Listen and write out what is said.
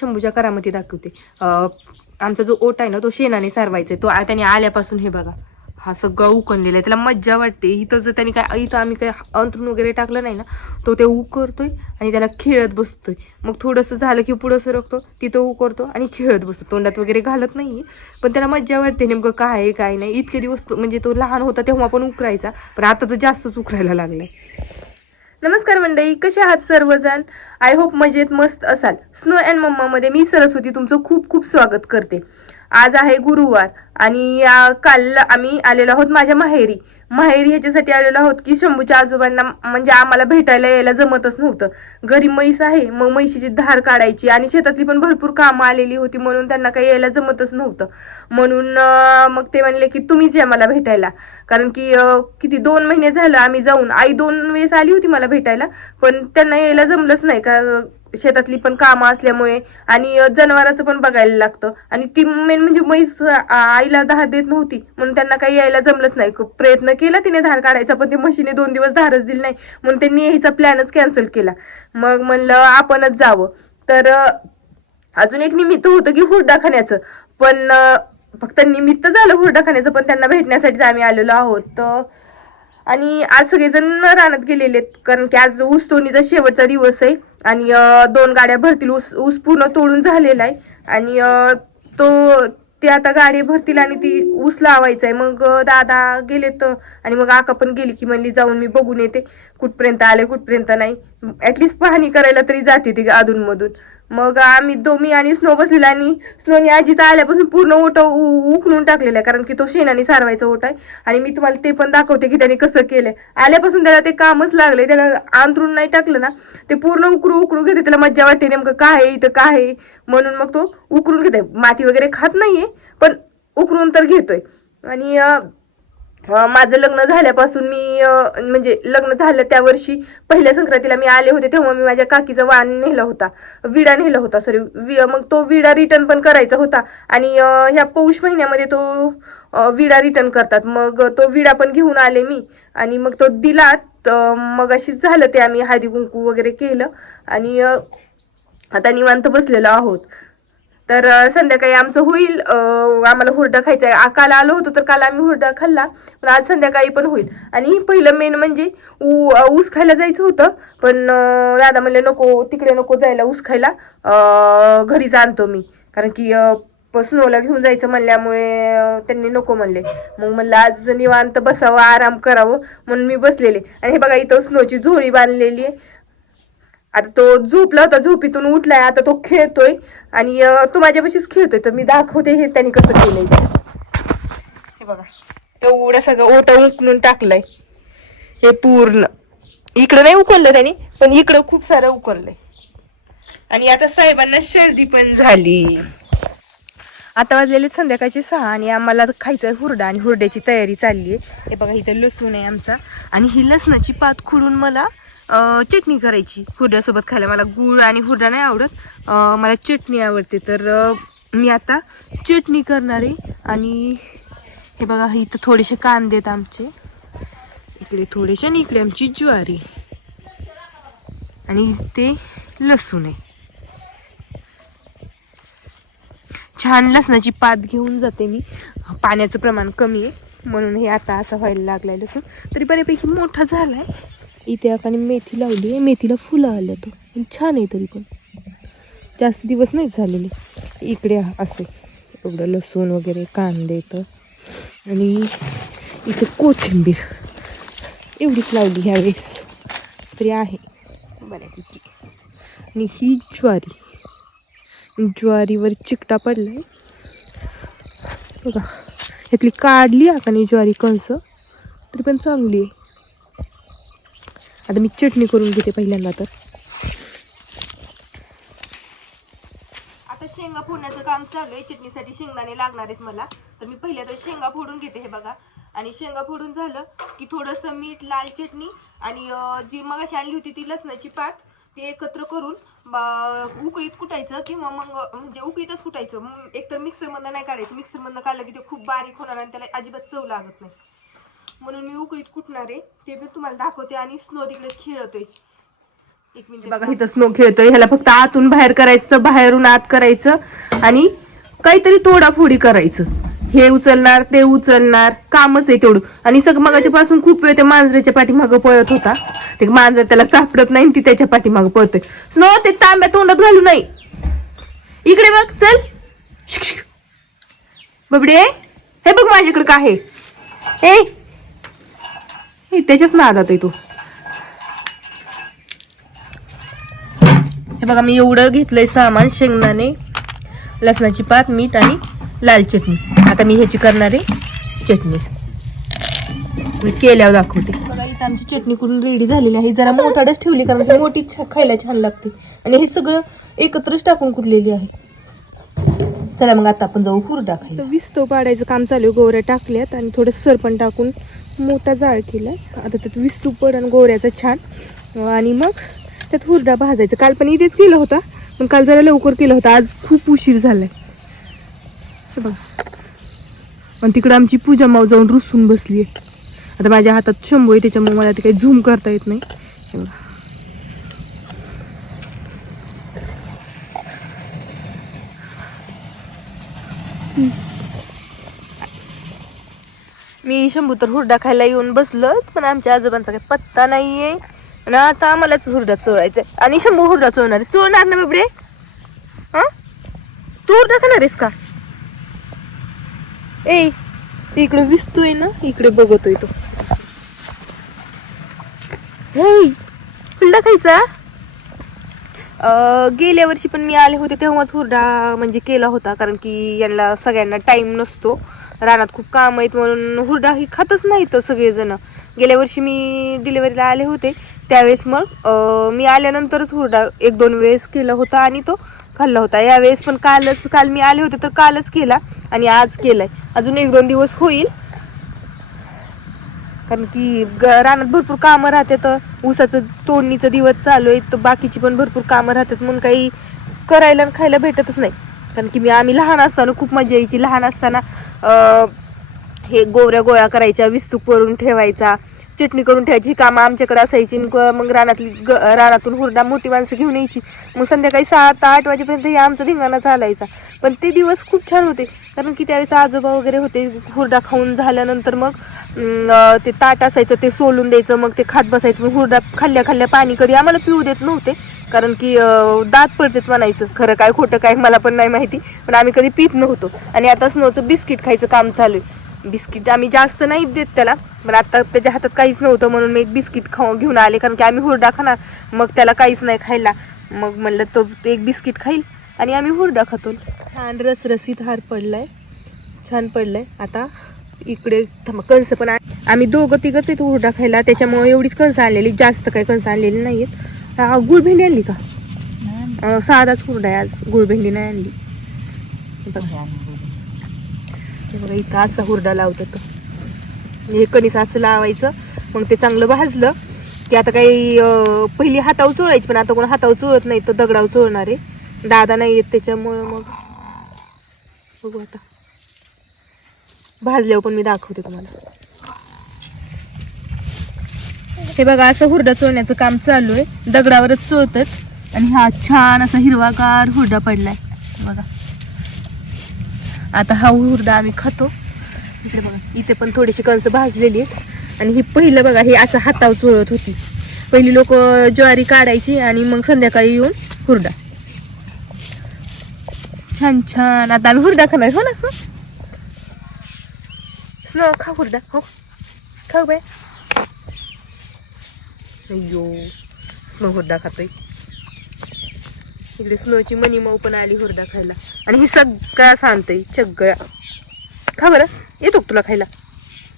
शंभूच्या करामती दाखवते. आमचा जो ओटा आहे ना तो शेणाने सारवायचा तो त्याने आल्यापासून हे बघा हा सगळं उकळलेला आहे. त्याला मज्जा वाटते. इथं जर त्याने काय इथं आम्ही काय अंथरून वगैरे टाकलं नाही ना तो ते उकरतोय आणि त्याला खेळत बसतोय. मग थोडंसं झालं की पुढं सरकतो तिथं उकरतो आणि खेळत बसतो. तोंडात वगैरे घालत नाहीये पण त्याला मज्जा वाटते नेमकं काय आहे काय नाही. इतके दिवस म्हणजे तो लहान होता तेव्हा पण उकरायचा पण आता तर जास्तच उकरायला लागलाय. नमस्कार मंडळी, कसे आहात सर्वजण? आय होप मजेत मस्त असाल. स्नो अँड मम्मा मध्ये मी सरस्वती तुमचं खूप खूप स्वागत करते. आज आहे गुरुवार आणि काल आम्ही आलेलो आहोत माझ्या माहेरी ह्याच्यासाठी आलेलो आहोत की शंभूच्या आजोबांना म्हणजे आम्हाला भेटायला यायला जमतच नव्हतं. घरी म्हैस आहे मग म्हैशीची धार काढायची आणि शेतातली पण भरपूर कामं आलेली होती म्हणून त्यांना काही यायला जमतच नव्हतं. म्हणून मग ते म्हणले की तुम्हीच या मला भेटायला. कारण की किती 2 महिने झालं आम्ही जाऊन. आई 2 वेळेस आली होती मला भेटायला पण त्यांना यायला जमलंच नाही का शेतातली पण कामं असल्यामुळे आणि जनावरांचं पण बघायला लागतं आणि ती मेन म्हणजे म्हैस आईला धार देत नव्हती म्हणून त्यांना काही यायला जमलंच नाही. प्रयत्न केला तिने धार काढायचा पण ती म्हशीने 2 दिवस धारच दिली नाही म्हणून त्यांनी यायचा प्लॅनच कॅन्सल केला. मग म्हणलं आपणच जावं. तर अजून एक निमित्त होतं की हुरडा खाण्याचं पण फक्त निमित्त झालं हुरडा खाण्याचं पण त्यांना भेटण्यासाठीच आम्ही आलेलो आहोत. आणि आज सगळेजण रानात गेलेले आहेत कारण की आज ऊस तोडणीचा शेवटचा दिवस आहे आणि 2 गाड्या भरतील. ऊस पूर्ण तोडून झालेला आहे आणि ते आता गाडी भरतील आणि ती ऊस लावायचा आहे. मग दादा गेलेत आणि मग आका पण गेली की म्हणली जाऊन मी बघून येते कुठपर्यंत आले कुठपर्यंत नाही. ऍटलीस्ट पाहणी करायला तरी जाते ती अधूनमधून. मग मी आणि स्नो बसलेला आणि स्नोनी आजीचा आल्यापासून पूर्ण ओटा उकळून टाकलेला आहे कारण की तो शेणाने सारवायचा ओटा आहे. आणि मी तुम्हाला ते पण दाखवते की त्याने कसं केलंय. आल्यापासून त्याला ते कामच लागलंय. त्याला अंथरून नाही टाकलं ना ते पूर्ण उकरू घेते. त्याला मज्जा वाटते नेमकं काय आहे इथं काय आहे म्हणून मग तो उकरून घेतोय. माती वगैरे खात नाहीये पण उकरून तर घेतोय. आणि माझं लग्न झाल्यापासून मी म्हणजे लग्न झालं त्या वर्षी पहिल्या संक्रांतीला मी आले होते तेव्हा मी माझ्या काकीचा विडा नेला होता सॉरी. मग तो विडा रिटर्न पण करायचा होता आणि ह्या पौष महिन्यामध्ये तो विडा रिटर्न करतात. मग तो विडा पण घेऊन आले मी आणि मग तो दिला. मग अशीच झालं ते आम्ही हळदी कुंकू वगैरे केलं आणि आता निवांत बसलेलो आहोत. तर संध्याकाळी आमचं होईल. आम्हाला हुरडा खायचा आहे. काल आलो होतो तर काल आम्ही हुरडा खाल्ला पण आज संध्याकाळी पण होईल. आणि पहिलं मेन म्हणजे ऊस खायला जायचं होतं पण दादा म्हणले नको तिकडे नको जायला ऊस खायला घरी जाणतो मी कारण की स्नोला घेऊन जायचं म्हणल्यामुळे त्यांनी नको म्हणले. मग म्हणलं आज निवांत बसावं आराम करावं म्हणून मी बसलेले. आणि हे बघा इथं स्नोची झोळी बांधलेली आहे. आता तो झोपला होता झोपीतून उठलाय आता तो खेळतोय आणि तो माझ्यापाशीच खेळतोय. तर मी दाखवते हे त्यांनी कसं केलंय. हे बघा एवढं सगळं ओटा उकळून टाकलंय. हे पूर्ण इकडं नाही उकळलं त्यांनी पण इकडं खूप सारं उकळलंय. आणि आता साहेबांना सर्दी पण झाली. आता वाजलेले संध्याकाळचे 6 आणि आम्हाला खायचंय हुरडा आणि हुरड्याची तयारी चालली आहे. हे बघा इथं लसूण आहे आमचा आणि ही लसणाची पात खुडून मला चटणी करायची हुरड्यासोबत खायला. मला गूळ आणि हुरडा नाही आवडत, मला चटणी आवडते. तर मी आता चटणी करणार आहे. आणि हे बघा इथं थोडेसे कांदे आहेत आमचे, इकडे थोडेसे आणि इकडे आमची ज्वारी आणि ते लसूण आहे. छान लसणाची पात घेऊन जाते मी. पाण्याचं प्रमाण कमी आहे म्हणून हे आता असं व्हायला लागलाय. लसूण तरी बऱ्यापैकी मोठा झालाय. इथे आकाने मेथी लावली आहे, मेथीला फुलं आलं तर छान आहे. तरी पण जास्त दिवस नाही झालेले. इकडे असे एवढं लसूण वगैरे कांदे तर आणि इथे कोथिंबीर एवढीच लावली ह्यावेळेस तरी आहे बऱ्यापैकी. आणि ही ज्वारीवर चिकटा पडलाय बघा. यातली काढली आकाने ज्वारी कंस तरी पण चांगली आहे. आता मी चटणी करून घेते पहिल्यांदा. तर आता शेंगा फोडण्याचं काम चालू आहे. चटणीसाठी शेंगदाणे लागणार आहेत मला. तर मी पहिल्या तर शेंगा फोडून घेते. हे बघा आणि शेंगा फोडून झालं की थोडंसं मीठ, लाल चटणी आणि जी मगाशी आणली होती ती लसणाची पात ते एकत्र करून उकळीत कुटायचं किंवा मग म्हणजे उकळीतच कुटायचं. एकतर मिक्सरमधनं नाही काढायचं. मिक्सरमधनं काढलं की ते खूप बारीक होणार आणि त्याला अजिबात चव लागत नाही. म्हणून मी उकळीत कुटणार आहे. ते पण तुम्हाला दाखवते. आणि स्नो तिकडे खेळतोय. एक मिनिट बघा, इथं स्नो खेळतोय. ह्याला फक्त आतून बाहेर करायचं, बाहेरून आत करायचं आणि काहीतरी तोडाफोडी करायचं. हे उचलणार, ते उचलणार, कामच आहे तेवढं. आणि सगळं मगाच्या पासून खूप वेळ त्या मांजराच्या पाठीमागं पळत होता. ते मांजर त्याला सापडत नाही, ती त्याच्या पाठीमागं पळतोय. स्नो, ते तांब्या तोंडात घालू नाही. इकडे बघ, चल. बबडे, हे बघ माझ्याकडे काय आहे. त्याच्याच नादात आहे तो. हे बघा, मी एवढं घेतलंय सामान: शेंगदाणे, लसणाची पात, मीठ आणि लाल चटणी. आता मी ह्याची करणार आहे चटणी. मी केल्यावर दाखवते. बघा, इथं आमची चटणी करून रेडी झालेली आहे. जरा मोठाडच ठेवली कारण की मोठी खायला छान लागते. आणि हे सगळं एकत्रच टाकून कुटलेली आहे. चला मग आता आपण जाऊ हुरडा खायला. विस्तो पाडायचं काम चालू आहे. गोवऱ्या टाकल्यात आणि थोडं सरपण टाकून मोठा जाळ केलाय. आता त्यात विस्तू पड आणि गोवऱ्याचा छान. आणि मग त्यात हुरडा भाजायचं. काल पण इथेच केलं होता, पण काल जरा लवकर केलं होतं. आज खूप उशीर झालाय. बघा, आणि तिकडं आमची पूजा माऊ जाऊन रुसून बसली आहे. आता माझ्या हातात शंभू आहे, त्याच्यामुळे मला ते काही झूम करता येत नाही. मी शंभू तर हुरडा खायला येऊन बसलं, पण आमच्या आजोबांचा काही पत्ता नाहीये. आणि आता आम्हालाच हुरडा चोळायचाय. आणि शंभू हुरडा चोळणार आहे. चोळणार ना बाबडे? हा, तू हुरडा खाणार आहेस का? इकडे विस्तोय ना, इकडे बघतोय तो. हुरडा खायचा. गेल्या वर्षी पण मी आले होते तेव्हाच हुरडा म्हणजे केला होता, कारण की यांना सगळ्यांना टाइम नसतो, रानात खूप काम आहेत म्हणून हुरडा ही खातच नाही तर सगळेजण. गेल्या वर्षी मी डिलिव्हरीला आले होते त्यावेळेस मग मी आल्यानंतरच हुरडा 1-2 वेळेस केला होता आणि तो खाल्ला होता. यावेळेस पण काल मी आले होते तर कालच केला आणि आज केलाय. अजून 1-2 दिवस होईल, कारण की रानात भरपूर कामं राहतात. ऊसाचं तोडणीचं दिवस चालू आहे, तर बाकीची पण भरपूर कामं राहतात म्हणून काही करायला आणि खायला भेटतच नाही. कारण की आम्ही लहान असताना खूप मजा यायची. लहान असताना हे गोवऱ्या गोळा करायच्या, विस्तूक करून ठेवायचा, चटणी करून ठेवायची कामं आमच्याकडे असायची. मग रानातून हुरडा मोठी माणसं घेऊन यायची. मग संध्याकाळी 7-8 वाजेपर्यंत हे आमचा धिंगाणा चालायचा. पण ते दिवस खूप छान होते, कारण की त्यावेळेस आजोबा वगैरे होते. हुरडा खाऊन झाल्यानंतर मग ते ताट असायचं ते सोलून द्यायचं, मग ते खात बसायचं. मग हुरडा खाल्ल्या पाणी कधी आम्हाला पिऊ देत नव्हते, कारण की दात पडतेत म्हणायचं. खरं काय खोटं काय मला पण नाही माहिती, पण आम्ही कधी पित नव्हतो. आणि आता स्नोचं बिस्किट खायचं काम चालू आहे. बिस्किट आम्ही जास्त नाही देत त्याला, पण आता त्याच्या हातात काहीच नव्हतं म्हणून मी एक बिस्किट घेऊन आले, कारण की आम्ही हुरडा खाणार, मग त्याला काहीच नाही खायला. मग म्हणलं तो एक बिस्किट खाईल आणि आम्ही हुरडा खातो. छान रसरसीत हार पडलाय, छान पडलाय. आता इकडे कणसं पण आम्ही 2-3 आहेत हुरडा खायला, त्याच्यामुळे एवढीच कणसं आणलेली, जास्त काही कणसं आणलेली नाहीयेत. गुळभेंडी आणली का? साधाच हुरडा आहे आज, गुळभेंडी नाही आणली. बघा, इथं असा हुरडा लावतात. हे कणीस असं लावायचं, मग ते चांगलं भाजलं की आता काही पहिली हातावर चोळायची, पण आता कोण हातावर चोळत नाही, तर दगडावर चोळणार आहे. दादा नाही येत त्याच्यामुळं मग बघू आता भाजल्यावर पण मी दाखवते तुम्हाला. हे बघा, असं हुरडा चोळण्याचं काम चालू आहे. दगडावरच चोळतात आणि हा छान असा हिरवागार हुरडा पडलाय बघा. आता हा हुरडा आम्ही खातो. इकडे बघा, इथे पण थोडीशी कणसं भाजलेली आहेत. आणि ही पहिलं बघा, हे असं हातावर चोळत होती. पहिली लोक ज्वारी काढायची आणि मग संध्याकाळी येऊन हुरडा. छान छान. आता आम्ही हुरडा खाणार, हो ना स्नो? स्नो खा हुरडा, हो खाऊ बाय. अय्यो, स्नो हुरडा खातोय. इकडे स्नोची मनी माऊ पण आली हुरडा खायला, आणि ही सगळ्या सांगते सगळ्या. खा बरं, येतो तुला खायला?